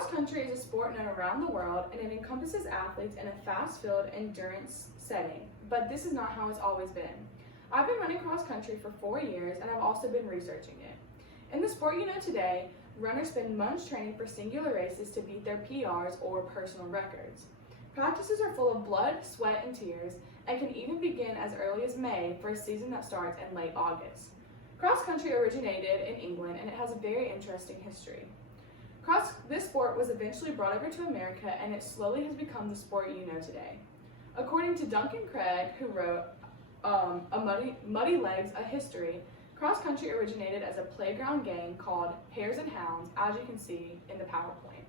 Cross country is a sport known around the world, and it encompasses athletes in a fast-field endurance setting, but this is not how it's always been. I've been running cross country for 4 years, and I've also been researching it. In the sport you know today, runners spend months training for singular races to beat their PRs or personal records. Practices are full of blood, sweat, and tears, and can even begin as early as May for a season that starts in late August. Cross country originated in England, and it has a very interesting history. This sport was eventually brought over to America, and it slowly has become the sport you know today. According to Duncan Craig, who wrote Muddy Legs, A History, cross country originated as a playground game called Hares and Hounds, as you can see in the PowerPoint.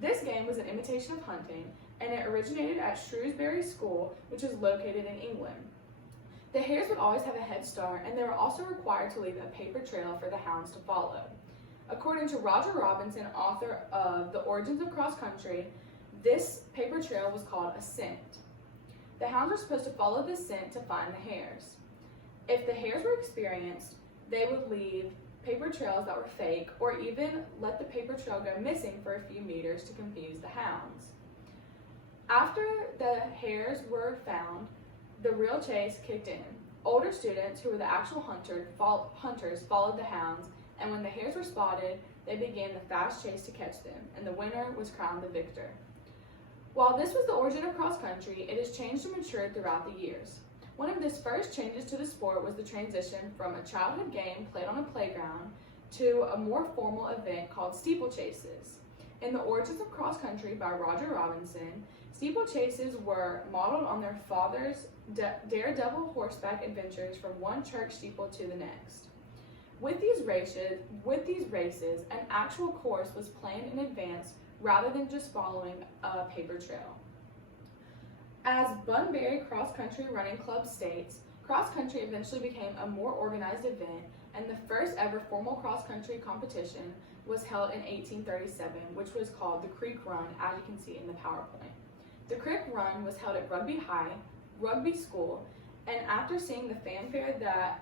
This game was an imitation of hunting, and it originated at Shrewsbury School, which is located in England. The hares would always have a head start, and they were also required to leave a paper trail for the hounds to follow. According to Roger Robinson, author of The Origins of Cross Country, this paper trail was called a scent. The hounds were supposed to follow this scent to find the hares. If the hares were experienced, they would leave paper trails that were fake, or even let the paper trail go missing for a few meters to confuse the hounds. After the hares were found, the real chase kicked in. Older students, who were the actual hunters, followed the hounds, and when the hares were spotted, they began the fast chase to catch them, and the winner was crowned the victor. While this was the origin of cross country, it has changed and matured throughout the years. One of the first changes to the sport was the transition from a childhood game played on a playground to a more formal event called steeplechases. In The Origins of Cross Country by Roger Robinson, steeplechases were modeled on their father's daredevil horseback adventures from one church steeple to the next. With these races, an actual course was planned in advance rather than just following a paper trail. As Bunbury Cross Country Running Club states, cross country eventually became a more organized event, and the first ever formal cross country competition was held in 1837, which was called the Creek Run, as you can see in the PowerPoint. The Creek Run was held at Rugby High, Rugby School, and after seeing the fanfare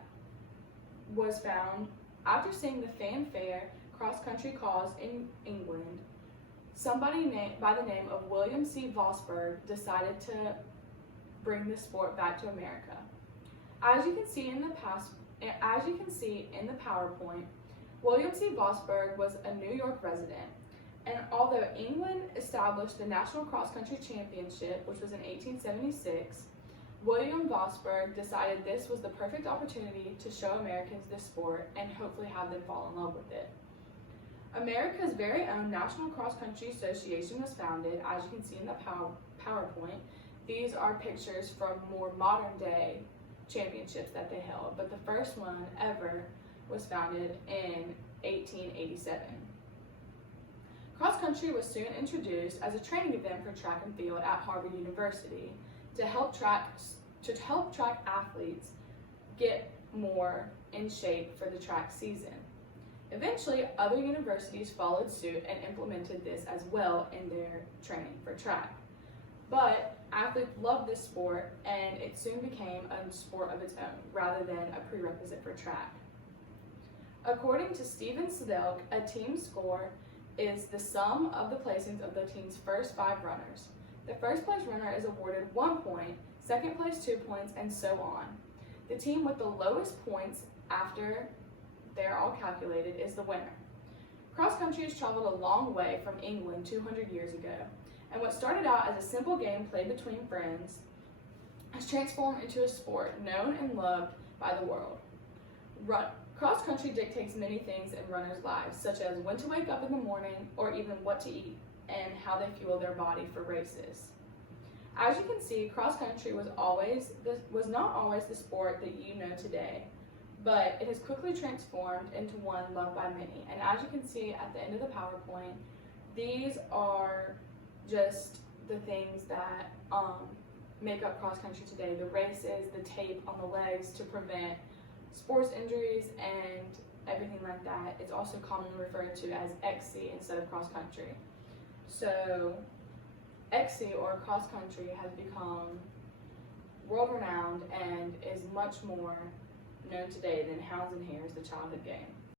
cross-country cause in England, somebody by the name of William C. Vosburgh decided to bring this sport back to America. As you can see in the PowerPoint, William C. Vosburgh was a New York resident, and although England established the National Cross Country Championship, which was in 1876, William Vosburgh decided this was the perfect opportunity to show Americans this sport and hopefully have them fall in love with it. America's very own National Cross Country Association was founded, as you can see in the PowerPoint. These are pictures from more modern day championships that they held, but the first one ever was founded in 1887. Cross country was soon introduced as a training event for track and field at Harvard University to help track athletes get more in shape for the track season. Eventually, other universities followed suit and implemented this as well in their training for track. But athletes loved this sport, and it soon became a sport of its own rather than a prerequisite for track. According to Stephen Sedelk, a team score is the sum of the placings of the team's first 5 runners. The first place runner is awarded 1 point, second place 2 points, and so on. The team with the lowest points after they're all calculated is the winner. Cross country has traveled a long way from England 200 years ago, and what started out as a simple game played between friends has transformed into a sport known and loved by the world. Cross country dictates many things in runners' lives, such as when to wake up in the morning or even what to eat and how they fuel their body for races. As you can see, cross country was not always the sport that you know today, but it has quickly transformed into one loved by many. And as you can see at the end of the PowerPoint, these are just the things that make up cross country today. The races, the tape on the legs to prevent sports injuries and everything like that. It's also commonly referred to as XC instead of cross country. So XC or cross country has become world renowned and is much more known today than Hounds and Hares, the childhood game.